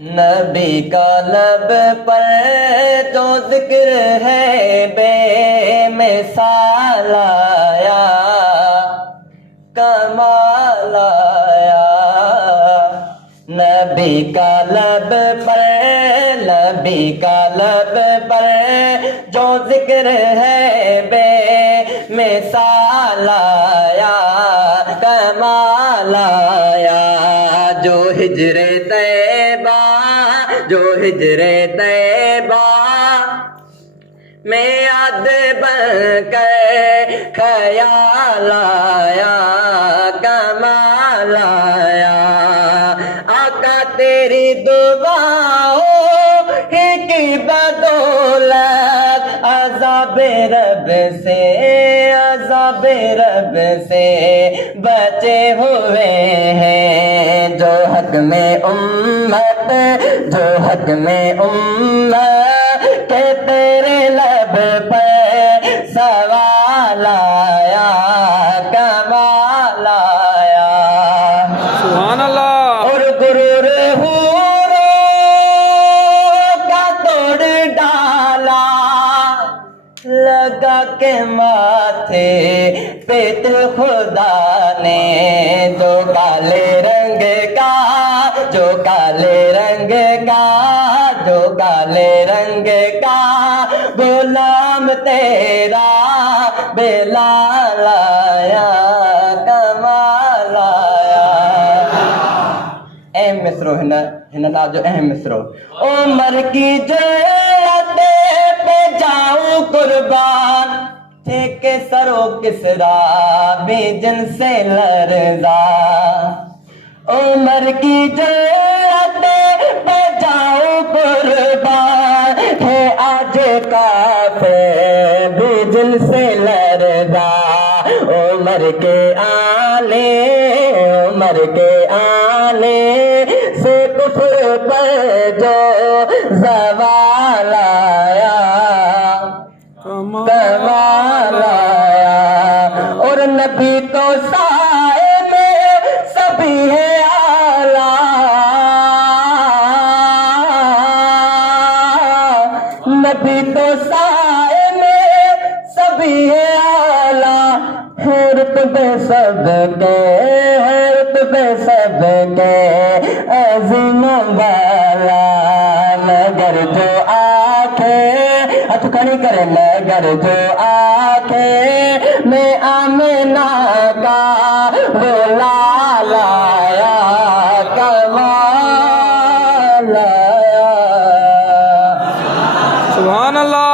نبی کا لب پر جو ذکر ہے بے مثال آیا، کمال آیا۔ نبی کا لب پر، نبی کا لب پر جو ذکر ہے بے مثال آیا، کمال آیا۔ جو ہجر طیبہ، جو ہجر طیبہ میں یاد بن کر خیال آیا، کمال آیا۔ آقا تیری دعاؤں کی بدولت عذاب رب سے، عذاب رب سے بچے ہوئے ہیں۔ جو حق میں امت، جو حق میں امت کہ تیرے لب پر سوال آیا، کمال آیا۔ سبحان اللہ۔ اور غرور حوروں کا توڑ ڈالا، لگا کے ماتھے پہ تو خدا نے جو کالے رنگ کا، جو کالے رنگ کا، جو کالے رنگ کا غلام تیرا بلال آیا، کمال آیا۔ اہم مصرو ہنا جو اہم مصرو۔ عمر کی جلت پہ جاؤں قربان، تھے کہ سرو کسرا بھی جن سے لرزا۔ عمر کی جلت پہ جاؤں قربان، ہے آج کافر بھی جن سے لرزا۔ عمر کے آنے، عمر کے آنے سے کفر پر جو زوال آیا، کمال آیا۔ اور نبی تو سائے میں سبھی ہے اعلیٰ، نبی تو سائے میں سبھی ہے اعلیٰ۔ ہے رتبے سب کے، ہے رتبے سب کے عظیم والا۔ مگر جو آنکھیں، ہاتھ کھڑی کرے، مگر جو آنکھیں میں آمنہ کا وہ لال آیا، کمال آیا۔ سبحان اللہ۔